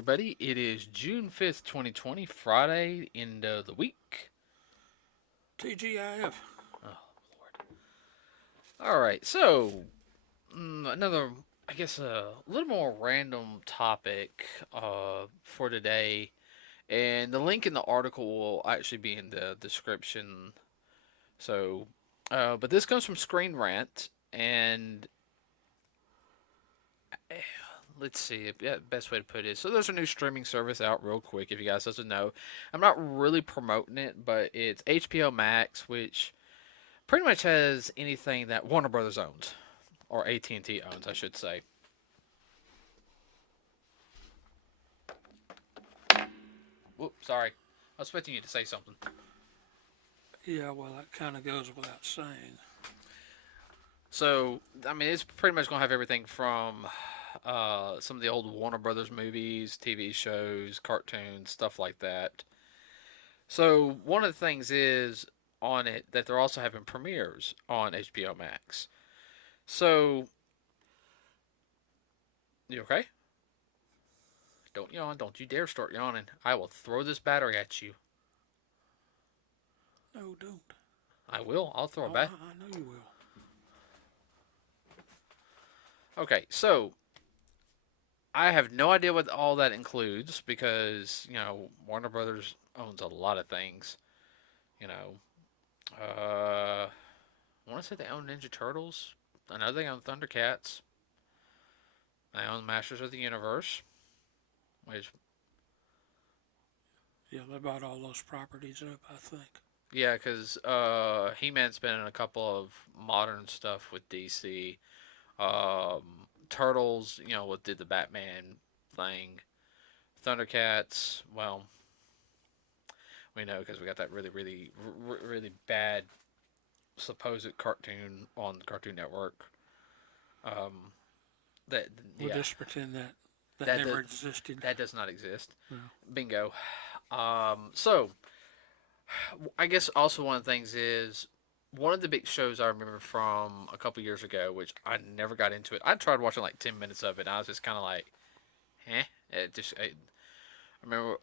everybody. It is June 5th, 2020, Friday, end of the week. TGIF. Oh, Lord. All right, so another, I guess, a little more random topic for today. And the link in the article will actually be in the description. So, but this comes from Screen Rant, and let's see, best way to put it. So there's a new streaming service out real quick. If you guys doesn't know, I'm not really promoting it, but it's HBO Max, which pretty much has anything that Warner Brothers owns or AT&T owns, I should say. Whoops, sorry. I was expecting you to say something. Yeah, well, that kind of goes without saying. So, I mean, it's pretty much going to have everything from some of the old Warner Brothers movies, TV shows, cartoons, stuff like that. So, one of the things is on it that they're also having premieres on HBO Max. So, you okay? Don't yawn. Don't you dare start yawning. I will throw this battery at you. No, don't. I will. I'll throw it Oh, I, back. I know you will. Okay, so I have no idea what all that includes because, Warner Brothers owns a lot of things. You know, I want to say they own Ninja Turtles. I know they own Thundercats. They own Masters of the Universe, which, Yeah, they bought all those properties up, I think. yeah, because He-Man's been in a couple of modern stuff with DC. Turtles, did the Batman thing. Thundercats, well, we know because we got that really, really, really bad supposed cartoon on the Cartoon Network. Um, that We'll yeah, just pretend that that never does, existed. that does not exist. No. Bingo. So I guess also one of the things is one of the big shows I remember from a couple years ago, which I never got into it. I tried watching like 10 minutes of it, and I was just kind of like, eh. I remember.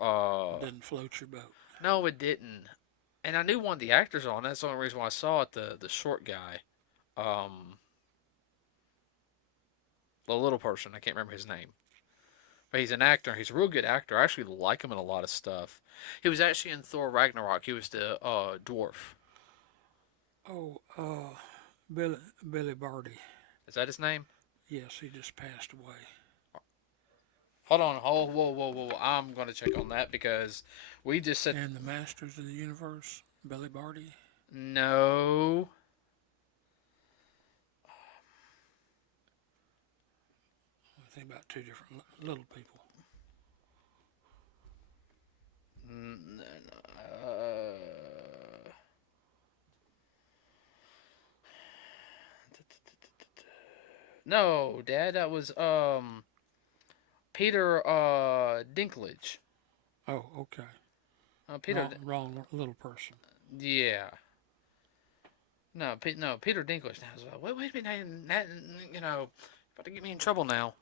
Didn't float your boat. No, it didn't. And I knew one of the actors on it. That's the only reason why I saw it. The short guy, um, the little person. I can't remember his name, but he's an actor. He's a real good actor. I actually like him in a lot of stuff. He was actually in Thor Ragnarok. He was the dwarf. Oh, Billy Barty. Is that his name? Yes, he just passed away. Hold on. Oh, whoa, whoa, whoa. I'm going to check on that because we just said And the Masters of the Universe, Billy Barty. no. I think about two different little people. No, Dad, that was Peter Dinklage. Oh, okay. Peter. Wrong little person. Yeah. No, Peter Dinklage. Now, wait a minute, about to get me in trouble now.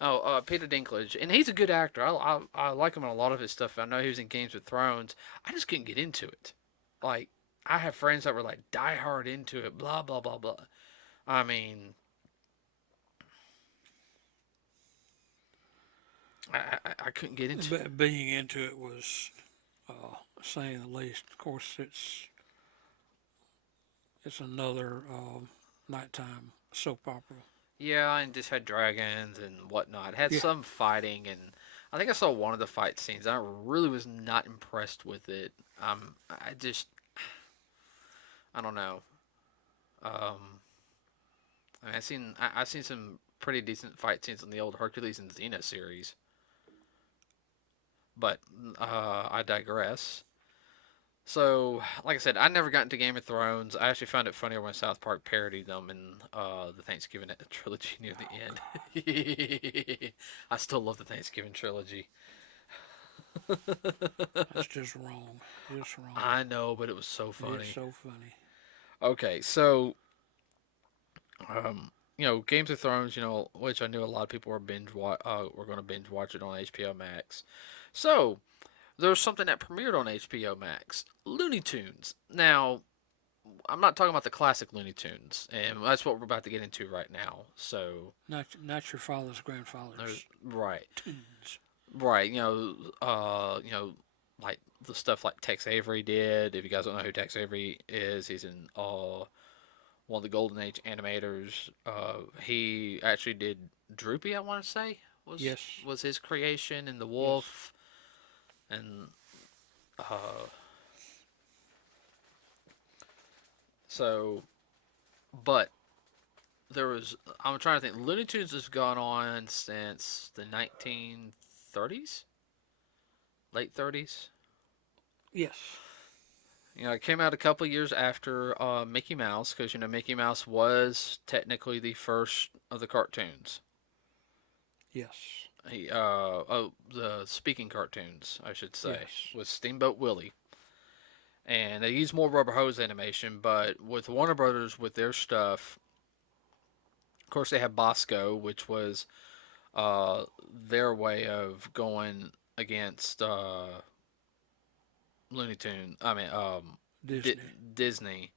Oh, Peter Dinklage, and he's a good actor. I like him in a lot of his stuff. I know he was in Games of Thrones. I just couldn't get into it. Like, I have friends that were like die hard into it. Blah blah blah blah. I mean, I couldn't get into it. Being into it was, saying the least. Of course, it's another nighttime soap opera. Yeah, and just had dragons and whatnot. It had Yeah, some fighting, and I think I saw one of the fight scenes. I really was not impressed with it. I just, I don't know. I mean, I've seen some pretty decent fight scenes in the old Hercules and Xena series, but I digress. So, like I said, I never got into Game of Thrones. I actually found it funnier when South Park parodied them in the Thanksgiving trilogy near the end. I still love the Thanksgiving trilogy. that's just wrong. Just wrong. I know, but it was so It's funny. so funny. Okay, so um, Games of Thrones, which I knew a lot of people were going to binge watch it on HBO Max. So there's something that premiered on HBO Max, Looney Tunes. Now, I'm not talking about the classic Looney Tunes, and that's what we're about to get into right now. So, Not your father's grandfather's right, tunes. right, like the stuff like Tex Avery did. If you guys don't know who Tex Avery is, he's in one of the Golden Age animators. He actually did Droopy, I want to say was Yes. was his creation, and the Yes. Wolf, and uh, so. But there was I'm trying to think. Looney Tunes has gone on since the 1930s, late 30s. Yes. It came out a couple years after Mickey Mouse, because Mickey Mouse was technically the first of the cartoons. Yes. The speaking cartoons, I should say, Yes. was Steamboat Willie, and they used more rubber hose animation. But with Warner Brothers, with their stuff, of course, they had Bosco, which was uh, their way of going against Looney Tune. I mean, Disney. Disney,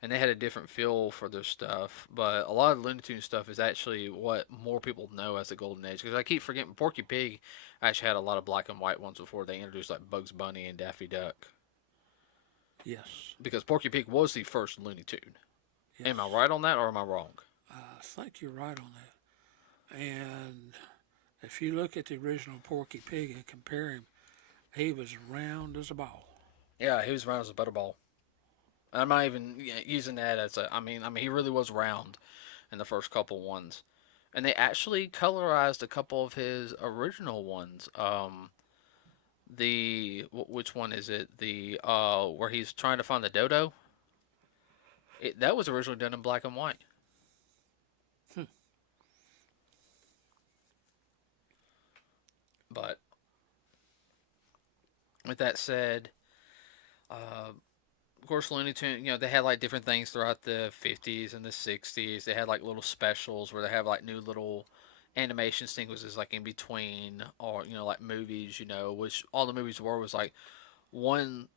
and they had a different feel for their stuff. But a lot of Looney Tune stuff is actually what more people know as the Golden Age. Because I keep forgetting Porky Pig actually had a lot of black and white ones before they introduced like Bugs Bunny and Daffy Duck. Yes. Because Porky Pig was the first Looney Tune. Yes. Am I right on that, or am I wrong? I think you're right on that. And if you look at the original Porky Pig and compare him, he was round as a ball. Yeah, he was round as a butterball. I'm not even using that as a. He really was round in the first couple ones, and they actually colorized a couple of his original ones. Which one is it? The where he's trying to find the dodo. That was originally done in black and white. Hmm. But with that said, uh, of course, Looney Tunes, they had like different things throughout the 50s and the 60s. They had like little specials where they have like new little animation sequences like in between, or like movies, which all the movies were was like one,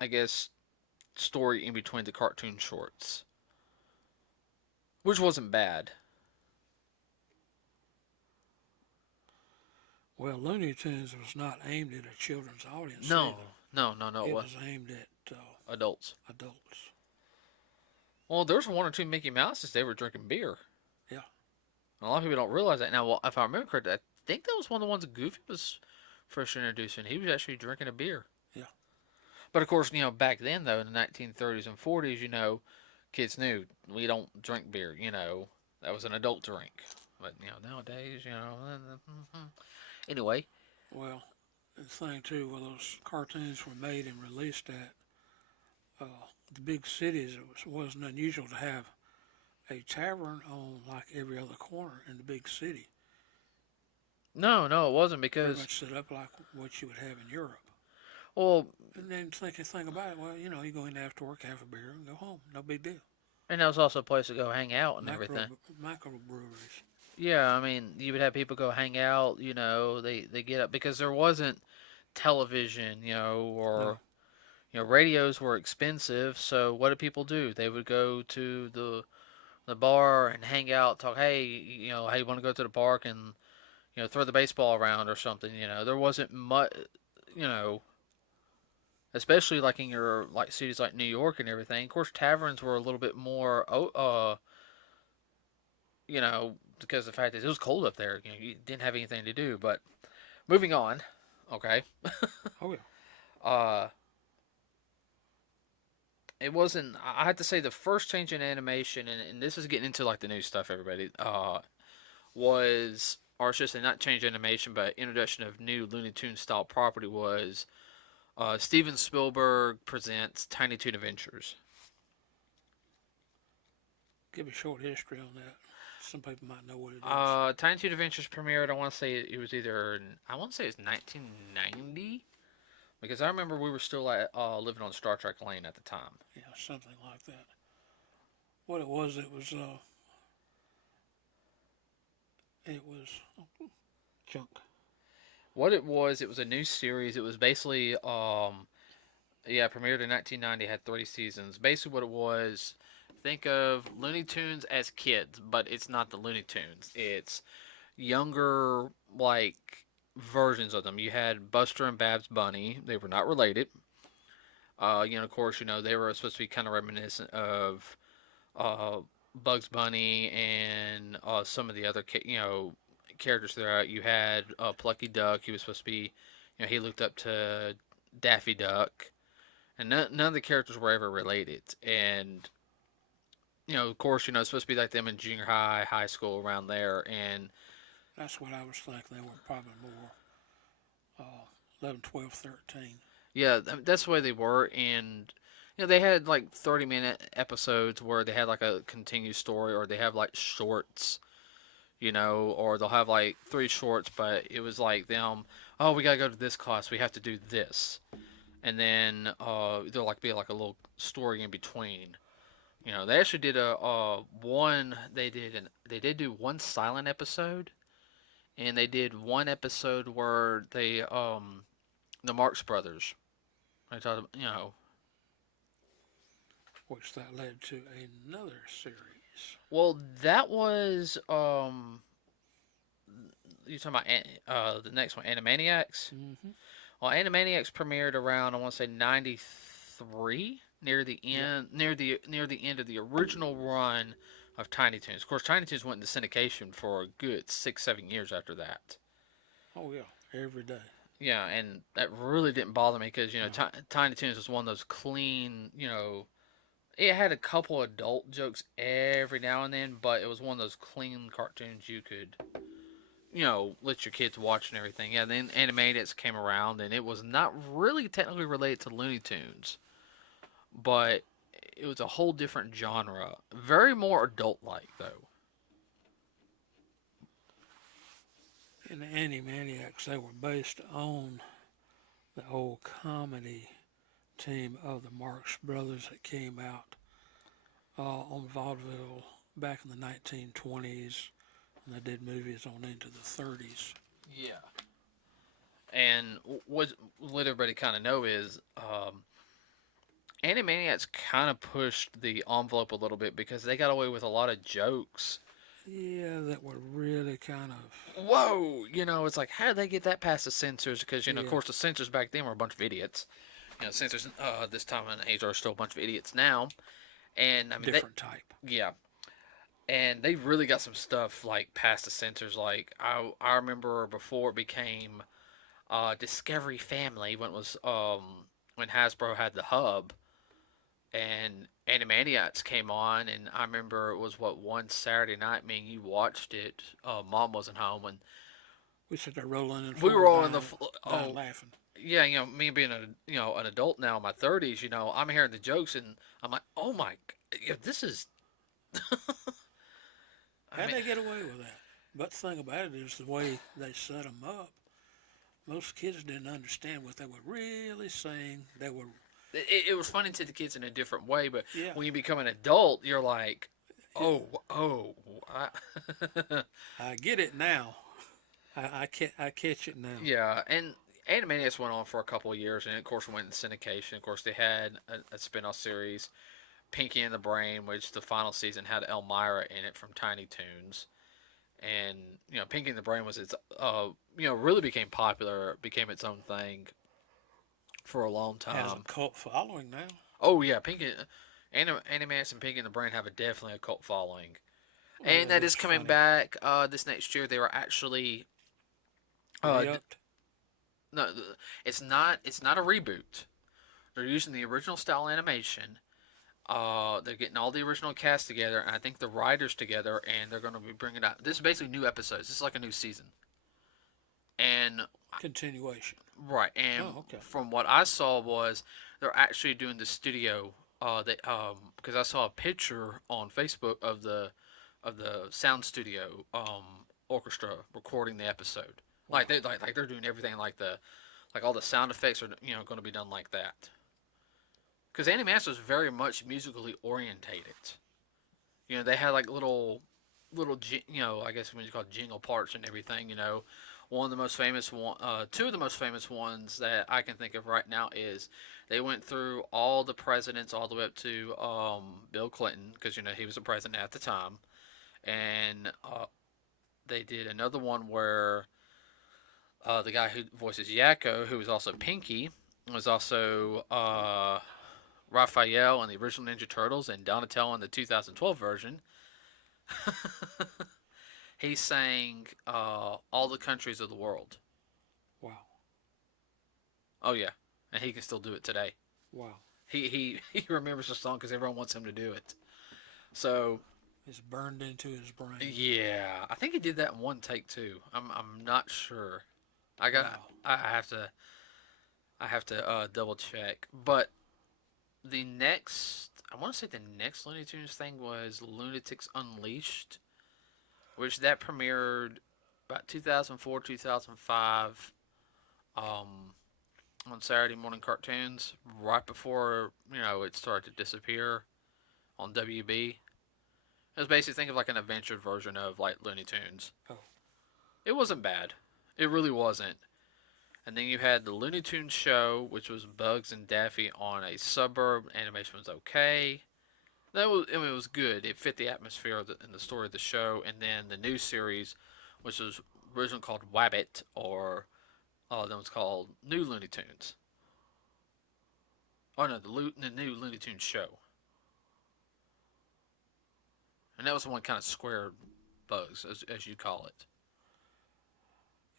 I guess, story in between the cartoon shorts, which wasn't bad. Well, Looney Tunes was not aimed at a children's audience No, either. no, no, no. It It was was aimed at adults. adults. Well, there's one or two Mickey Mouses they were drinking beer. Yeah. A lot of people don't realize that now. Well, if I remember correctly, I think that was one of the ones that Goofy was first introducing. He was actually drinking a beer. Yeah. But of course, back then though, in the 1930s and 40s, kids knew we don't drink beer. That was an adult drink. But nowadays, anyway. Well, the thing too, well, those cartoons were made and released at the big cities. Wasn't unusual to have a tavern on like every other corner in the big city. No, no, it wasn't Pretty because much set up like what you would have in Europe. well, And then think about it. Well, you go in after work, have a beer, and go home. No big deal. and that was also a place to go hang out and Micro everything. micro breweries. Yeah, you would have people go hang out. They get up because there wasn't television, or No. radios were expensive. So what did people do? They would go to the bar and hang out, talk. Hey, hey, want to go to the park and throw the baseball around or something. There wasn't much, you know, especially like in your like cities like New York and everything. Of course, taverns were a little bit more, because of the fact that it was cold up there. You didn't have anything to do. But moving on, okay. Oh yeah. uh, it wasn't. I have to say the first change in animation, and this is getting into like the new stuff, everybody. Was or should I say not change animation, but introduction of new Looney Tunes style property was Steven Spielberg presents Tiny Toon Adventures. Give a short history on that. Some people might know what it is. Tiny Toon Adventures premiered. I want to say it was either I want to say it was 1990 because I remember we were still living on Star Trek Lane at the time. Yeah, something like that. What it was It was junk. What it was a new series. It was basically, yeah, premiered in 1990, had 3 seasons. Basically, what it was, think of Looney Tunes as kids, but it's not the Looney Tunes. It's younger, like, versions of them. You had Buster and Babs Bunny. They were not related. Of course, they were supposed to be kind of reminiscent of uh, Bugs Bunny and some of the other, characters throughout. You had Plucky Duck. He was supposed to be, he looked up to Daffy Duck, and none of the characters were ever related. And of course, it's supposed to be like them in junior high, high school, around there. And That's what I was thinking. They were probably more 11, 12, 13. yeah, that's the way they were. And they had like 30-minute episodes where they had like a continued story, or they have like shorts, or they'll have like 3 shorts, but it was like them. Oh, we gotta go to this class. We have to do this, and then there'll like be like a little story in between. They actually did a one. They did do one silent episode, and they did one episode where the Marx Brothers. I thought Which that led to another series. well, that was you talking about the next one, Animaniacs. Mm-hmm. Well, Animaniacs premiered around, I want to say, 93, near the Yep. end, near the end of the original run of Tiny Toons. Of course, Tiny Toons went into syndication for a good 6, 7 years after that. Oh yeah, every day. Yeah, and that really didn't bother me because No. Tiny Toons was one of those clean. It had a couple adult jokes every now and then, but it was one of those clean cartoons you could let your kids watch and everything. Yeah, then Animaniacs came around, and it was not really technically related to Looney Tunes, but it was a whole different genre. Very more adult-like, though. In the Animaniacs, they were based on the old comedy team of the Marx Brothers that came out on vaudeville back in the 1920s, and they did movies on into the 30s. Yeah. And what let everybody kind of know is Animaniacs kind of pushed the envelope a little bit because they got away with a lot of jokes. Yeah, that were really kind of. Whoa, it's like, how did they get that past the censors? Because of Yeah, course, the censors back then were a bunch of idiots. Censors this time and age are still a bunch of idiots now. And I mean, different type. yeah, and they really got some stuff like past the censors. Like I remember before it became Discovery Family, when Hasbro had the hub, and Animaniacs came on, and I remember it was one Saturday night. Me and you watched it. Mom wasn't home, and We sit there rolling and we were all in the dying laughing. yeah, me being an adult now in my 30s, I'm hearing the jokes, and I'm like, oh my, this is. I How'd mean, they get away with that? But the thing about it is the way they set them up. Most kids didn't understand what they were really saying. They were, it was funny to the kids in a different way, but yeah, when you become an adult, you're like, oh, I get it now. I catch it now. yeah. And Animaniacs went on for a couple of years, and of course went in syndication. Of course, they had a spin-off series, Pinky and the Brain, which the final season had Elmira in it from Tiny Toons. And Pinky and the Brain was really became popular, became its own thing for a long Has a time. cult following now. Oh yeah, Animaniacs and Pinky and the Brain have definitely a cult following, Well, and it that was is coming funny. back this next year. They were actually d- Re-upped. no, it's not a reboot. They're using the original style animation. They're getting all the original cast together, and I think the writers together, and they're going to be bringing out. This is basically new episodes. This is like a new season, and Continuation. right. And Oh, okay. from what I saw was they're actually doing the studio. Because I saw a picture on Facebook of the sound studio orchestra recording the episode. Wow. Like they're doing everything like all the sound effects are going to be done like that. Because Animax was very much musically orientated. They had like little little, I guess when you call it jingle parts and everything. One of the most famous one, two of the most famous ones that I can think of right now is they went through all the presidents all the way up to Bill Clinton because he was the president at the time, and they did another one where the guy who voices Yakko, who was also Pinky, was also Raphael in the original Ninja Turtles and Donatello in the 2012 version. He sang all the countries of the world. Wow. Oh yeah, and he can still do it today. Wow. He remembers the song because everyone wants him to do it. So It's burned into his brain. yeah, I think he did that in one take too. I'm not sure. I got Wow. I have to double check. But the next, I want to say the next Looney Tunes thing was Lunatics Unleashed, which that premiered about 2004 2005 on Saturday morning cartoons right before it started to disappear on WB. It was basically think of like an adventure version of like Looney Tunes. Oh. It wasn't bad. It really wasn't. And then you had the Looney Tunes show, which was Bugs and Daffy on a suburb. Animation was okay. It was good. It fit the atmosphere and the story of the show. And then the new series, which was originally called Wabbit, or then was called New Looney Tunes. Oh no, the new Looney Tunes show. And that was the one kind of square Bugs, as you call it.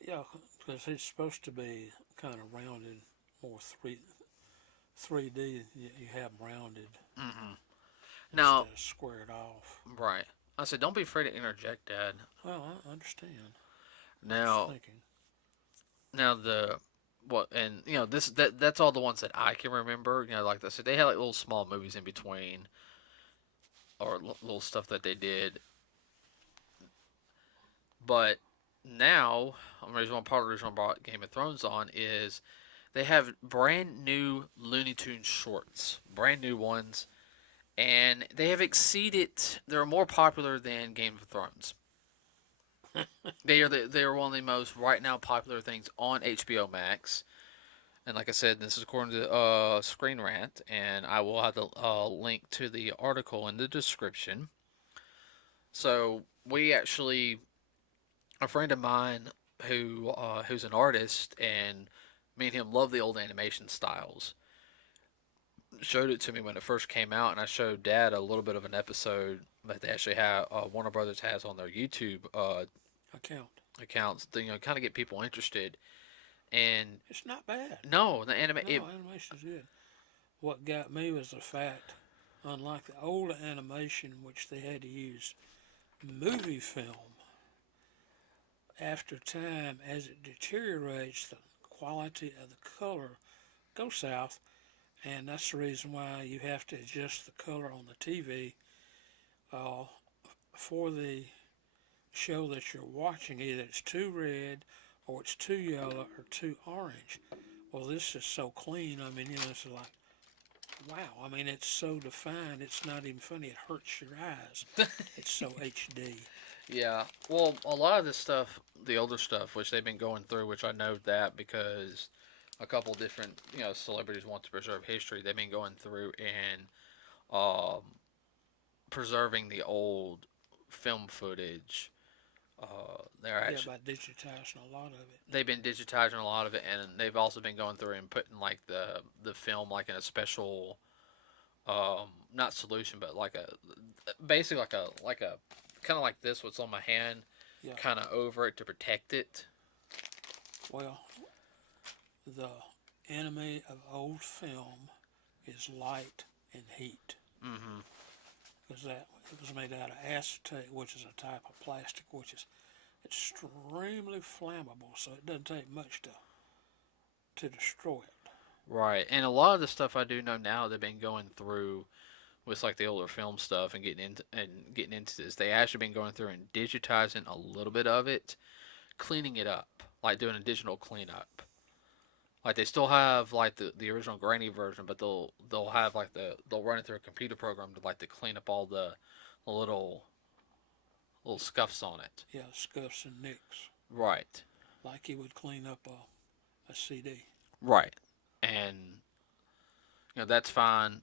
Yeah, because it's supposed to be kind of rounded, more 3D. You have rounded Mm-hmm. instead Now, of squared off. right. I said, don't be afraid to interject, Dad. Well, I understand. I was Now, thinking. now the what and that's all the ones that I can remember. Like I said, they had like little small movies in between or little stuff that they did. But now, part of the reason I brought Game of Thrones on is they have brand new Looney Tunes shorts, brand new ones, and they have exceeded. They're more popular than Game of Thrones. They are one of the most right now popular things on HBO Max. And like I said, this is according to Screen Rant, and I will have the link to the article in the description. So we actually, a friend of mine who's an artist, and me and him love the old animation styles. Showed it to me when it first came out, and I showed Dad a little bit of an episode that they actually have. Warner Brothers has on their YouTube Account. accounts, to, kind of get people interested. And It's not bad. no, the anime. No, animation's good. What got me was the fact, unlike the old animation, which they had to use movie film, after time, as it deteriorates, the quality of the color goes south, and that's the reason why you have to adjust the color on the TV uh, for the show that you're watching. Either it's too red, or it's too yellow, or too orange. Well, this is so clean. I mean, it's like, wow. I mean, it's so defined. It's not even funny. It hurts your eyes. It's so HD. Yeah. Well, a lot of this stuff, the older stuff, which they've been going through, which I know that because a couple different celebrities want to preserve history. They've been going through and um, preserving the old film footage. They're Yeah, actually by digitizing a lot of it. they've been digitizing a lot of it, and they've also been going through and putting like the film like in a special not solution, but like a basically like a kind of like this what's on my hand, Yeah. kind of over it to protect it. Well, the enemy of old film is light and heat. Mm-hmm. Because that it was made out of acetate, which is a type of plastic which is extremely flammable, so it doesn't take much to destroy it. Right, and a lot of the stuff I do know now they've been going through with like the older film stuff and getting into this. They actually been going through and digitizing a little bit of it, cleaning it up, like doing a digital cleanup. Like they still have like the original grainy version, but they'll have they'll run it through a computer program to like to clean up all the little little scuffs on it. Yeah, scuffs and nicks, Right. like you would clean up a CD. Right. And that's fine.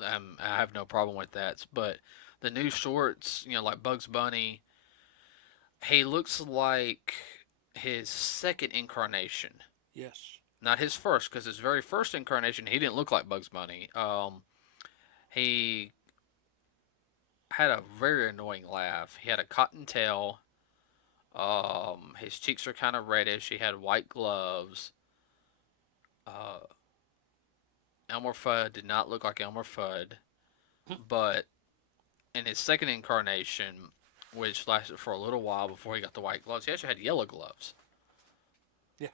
I have no problem with that. But the new shorts, like Bugs Bunny, he looks like his second incarnation, Yes. not his first, because his very first incarnation he didn't look like Bugs Bunny. He had a very annoying laugh. He had a cotton tail. His cheeks are kind of reddish. He had white gloves. Uh, Elmer Fudd did not look like Elmer Fudd, but in his second incarnation, which lasted for a little while before he got the white gloves, he actually had yellow gloves. Yeah.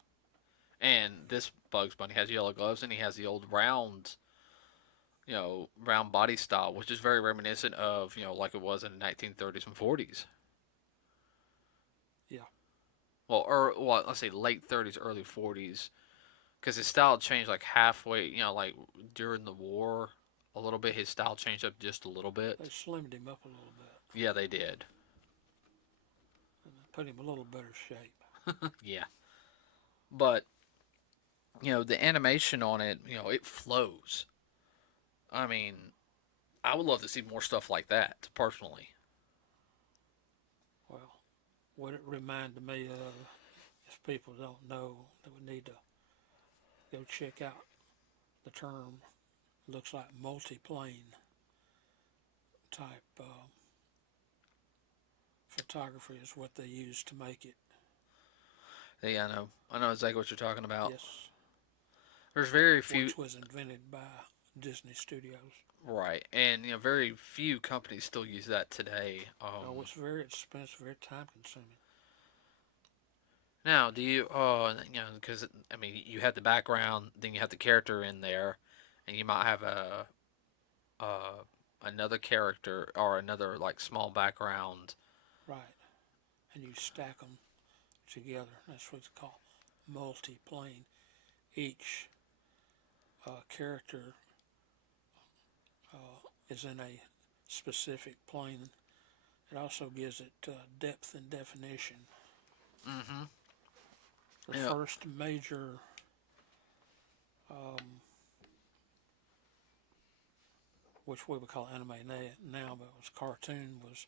And this Bugs Bunny has yellow gloves, and he has the old round, round body style, which is very reminiscent of, like it was in the 1930s and 40s. Yeah. Well, let's say late 30s, early 40s, because his style changed like halfway, like during the war a little bit. His style changed up just a little They bit. slimmed him up a little bit Yeah, they did. and put him a little better shape. Yeah, but the animation on it, it flows. I mean, I would love to see more stuff like that personally. Well, what it reminded me of, if people don't know, they would need to go check out the term. Looks like multiplane type photography is what they use to make it. Yeah, I know exactly what you're talking about. Yes, There's very few, which was invented by Disney Studios. right, and very few companies still use that today. Oh, it's very expensive, very time consuming. Now, do you, because I mean, you have the background, then you have the character in there, and you might have uh, another character or another like small background. Right, and you stack them together. That's what it's called, multiplane. Each character is in a specific plane. It also gives it depth and definition. Mm-hmm. The Yeah. first major um, which we would call anime now, but it was cartoon, was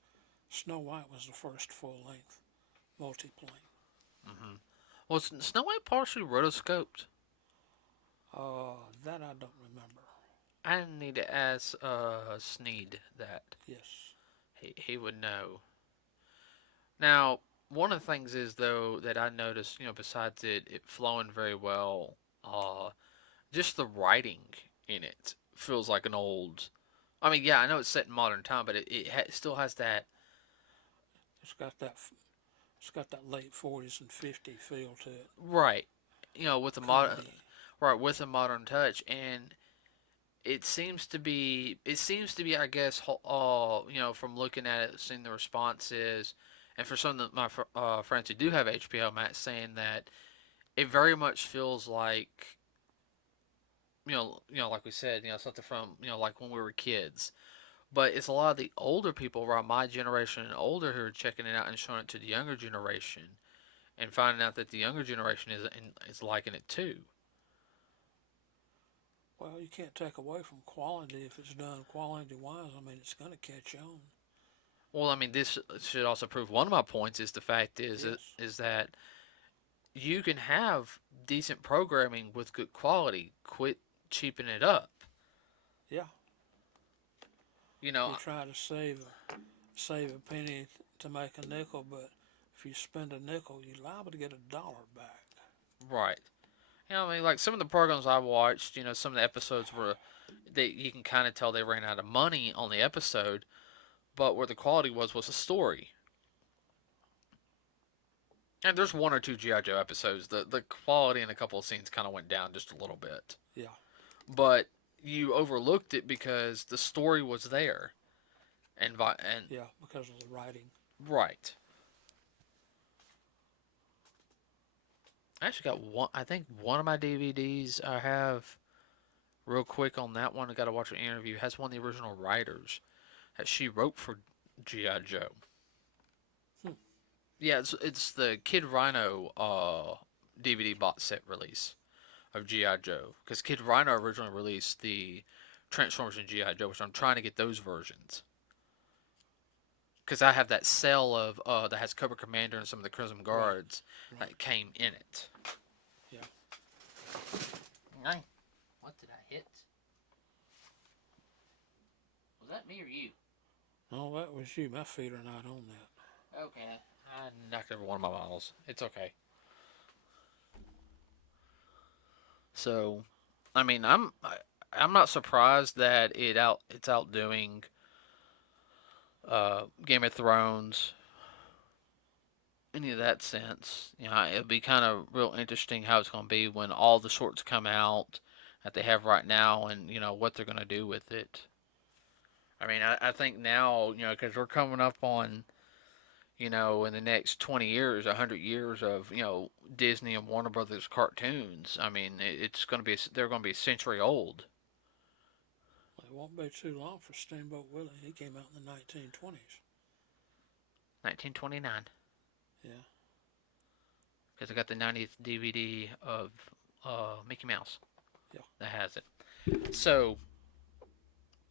Snow White was the first full length multiplane. Mm-hmm. Was Snow White partially rotoscoped? That I don't remember. I need to ask Sneed that. Yes. He would know. Now, one of the things is though that I noticed, besides it flowing very well, just the writing in it feels like an old. I mean, yeah, I know it's set in modern time, but it still has that. It's got that. It's got that late 40s and 50s feel to it. Right, with a modern, Comedy. right, with a modern touch, and it seems to be, I guess, from looking at it, seeing the responses, and for some of my friends who do have HBO Max, saying that it very much feels like, like we said, something from, like when we were kids. But it's a lot of the older people around my generation and older who are checking it out and showing it to the younger generation, and finding out that the younger generation is liking it too. Well, you can't take away from quality if it's done quality wise. I mean, it's going to catch on. Well, I mean, this should also prove one of my points is the fact is Yes. is that you can have decent programming with good quality. Quit cheaping it up. Yeah. You know, You try to save a penny to make a nickel, but if you spend a nickel, you're liable to get $1 back. right. I mean, like some of the programs I watched, some of the episodes were you can kind of tell they ran out of money on the episode, but where the quality was the story. And there's one or two GI Joe episodes. The quality in a couple of scenes kind of went down just a little bit, Yeah. but you overlooked it because the story was there, and Yeah, because of the writing. right. I actually got one. I think one of my DVDs I have real quick on that one. I got to watch an interview. Has one of the original writers that she wrote for GI Joe. Yeah, it's the Kid Rhino DVD box set release of GI Joe because Kid Rhino originally released the Transformers and GI Joe, which I'm trying to get those versions because I have that cell of that has Cobra Commander and some of the Crimson Right, Guards right. that came in it. Yeah. What did I hit? Was that me or you? No, that was you. My feet are not on that. Okay, I knocked over one of my models. It's okay. So, I mean, I'm not surprised that it's outdoing Game of Thrones, any of that sense. It'll be kind of real interesting how it's going to be when all the shorts come out that they have right now, and what they're going to do with it. I mean, I think now, because we're coming up on, in the next 20 years, 100 years of, Disney and Warner Brothers cartoons. I mean, it's going to be they're going to be a century old. Well, it won't be too long for Steamboat Willie. He came out in the 1920s. 1929, Yeah. because I got the 90th DVD of Mickey Mouse Yeah. that has it. So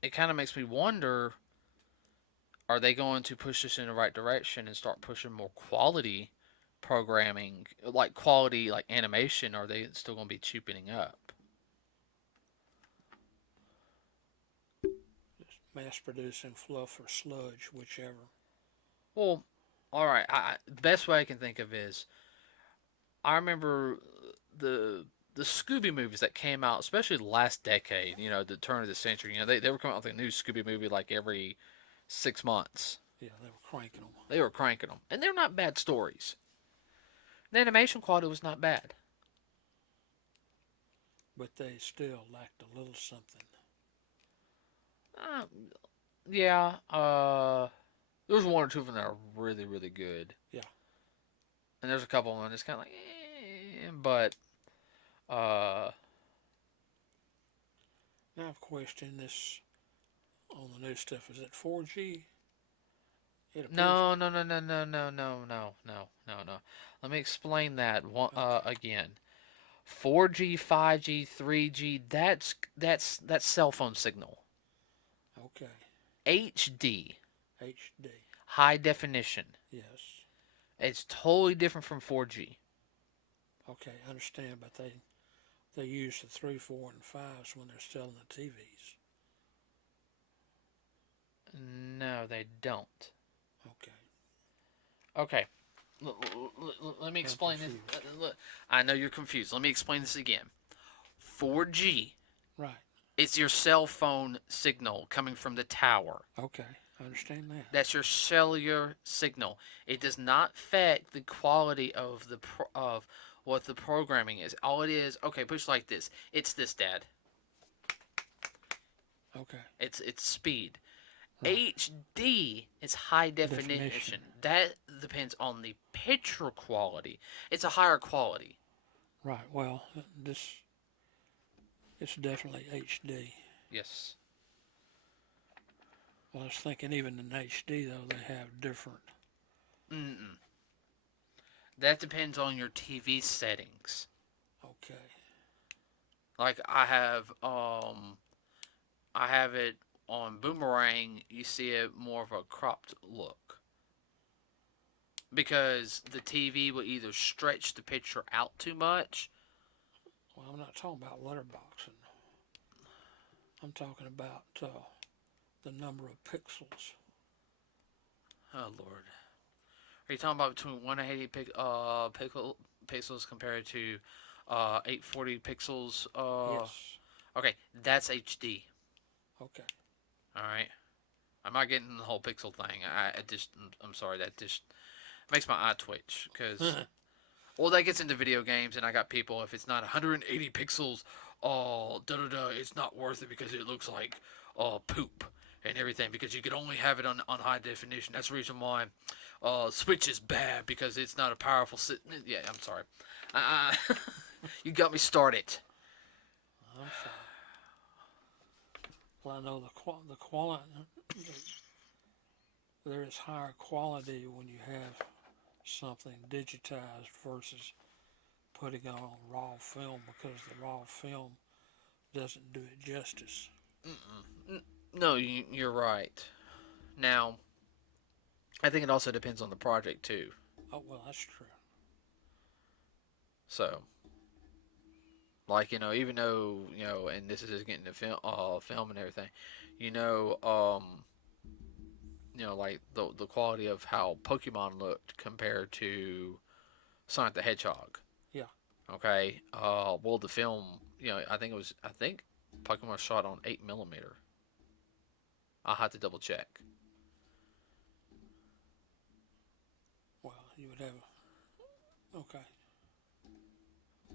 it kind of makes me wonder: are they going to push this in the right direction and start pushing more quality programming, like quality, like animation? Or are they still going to be cheapening up? Just mass producing fluff or sludge, whichever. Well, all right. Best way I can think of is I remember the the Scooby movies that came out, especially the last decade. The turn of the century. They were coming out with a new Scooby movie like every 6 months. Yeah, they were cranking them. They were cranking them, and they're not bad stories. The animation quality was not bad. But they still lacked a little something. Uh, yeah. There was one or two of them that are really, really good, Yeah. and there's a couple of them that's kind of like, but uh, Now I've questioned this on the new stuff. Is it 4G? It appears. no, no, no, no, no, no, no, no, no, no, no. Let me explain that one Okay. again. 4G, 5G, 3G. That's cell phone signal. Okay. HD, HD. high definition. Yes. It's totally different from 4G. Okay, I understand, but they use the 3, 4, and 5s when they're selling the TVs. No, they don't. Okay. Okay, let me I'm explain this. confused. I know you're confused. Let me explain this again. 4G Right. is your cell phone signal coming from the tower. Okay. I understand that. That's your cellular signal. It does not affect the quality of of what the programming is. All it is, okay, push like this. It's this, Dad. Okay. It's speed. Right. HD is high Definition. definition. That depends on the picture quality. It's a higher quality. Right. Well, this it's definitely HD. Yes. Well, I was thinking even in HD though they have different. Mm-mm. That depends on your TV settings. Okay. Like I have it on Boomerang. You see it more of a cropped look because the TV will either stretch the picture out too much. Well, I'm not talking about letterboxing. I'm talking about the number of pixels. Oh Lord, are you talking about between 180 pixels compared to 840 pixels? Yes. Okay, that's HD. Okay. All right. I'm not getting the whole pixel thing. I'm sorry. That just makes my eye twitch because, well, that gets into video games, and I got people. If it's not 180 pixels, oh, da da da, it's not worth it because it looks like poop and everything. Because you could only have it on high definition. That's the reason why Switch is bad because it's not a powerful. Yeah, I'm sorry. You got me started. I'm sorry. Well, I know the quality. There is higher quality when you have something digitized versus putting it on raw film because the raw film doesn't do it justice. No, you're right. Now, I think it also depends on the project too. Oh, well, that's true. So, like even though and this is just getting to film and everything, you know, um, like the quality of how Pokemon looked compared to Sonic the Hedgehog. Yeah. Okay, well the film, I think Pokemon was shot on 8 millimeter. I'll have to double check. Well, you would have. Okay.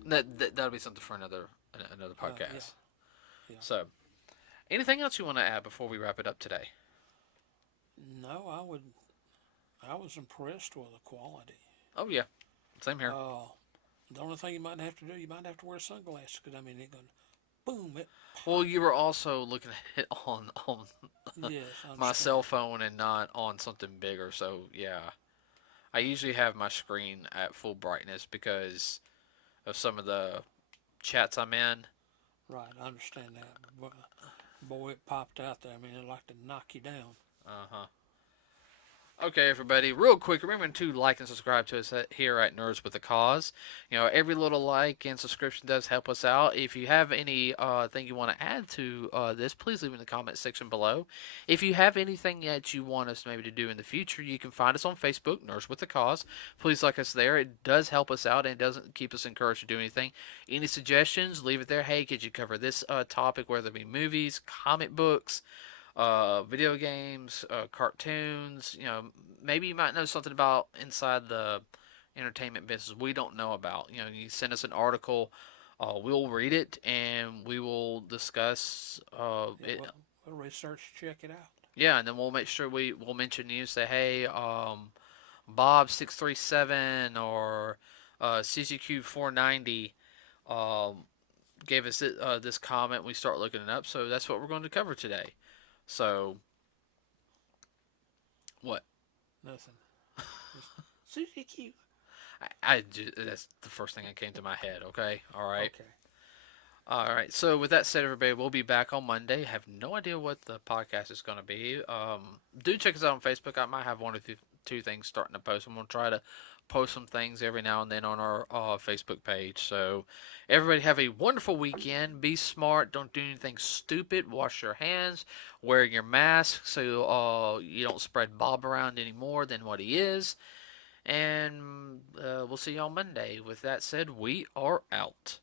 That'll be something for another Yeah. podcast. Yeah. So, anything else you want to add before we wrap it up today? No, I would. I was impressed with the quality. Oh yeah, same here. Uh, the only thing you might have to do, you might have to wear sunglasses because I mean it going boom it. Well, you were also looking at it on Yes, I my understand. cell phone and not on something bigger. So yeah, I usually have my screen at full brightness because of some of the chats I'm in. Right, I understand that. But boy, it popped out there. I mean, it like to knock you down. Uh huh. Okay, everybody, real quick, remember to like and subscribe to us here at Nerds with a Cause. Every little like and subscription does help us out. If you have any thing you want to add to this, please leave in the comment section below. If you have anything that you want us maybe to do in the future, you can find us on Facebook, Nerds with a Cause. Please like us there. It does help us out and it doesn't keep us encouraged to do anything. Any suggestions, leave it there. Hey, could you cover this topic, whether it be movies, comic books, video games, cartoons. Maybe you might know something about inside the entertainment business we don't know about. You send us an article, we'll read it and we will discuss Yeah, it. we'll research, check it out. Yeah, and then we'll make sure we'll mention you. Say, hey, Bob 637 or CCQ 490 um, gave us this comment. We start looking it up, so that's what we're going to cover today. So what? Nothing. Just Susie Q. That's the first thing that came to my head. Okay, all right, Okay. all right. So with that said, everybody, we'll be back on Monday. I have no idea what the podcast is going to be. Do check us out on Facebook. I might have one or two things starting to post. I'm gonna try to post some things every now and then on our Facebook page. So everybody have a wonderful weekend. Be smart. Don't do anything stupid. Wash your hands. Wear your mask so you don't spread Bob around any more than what he is. And we'll see you on Monday. With that said, we are out.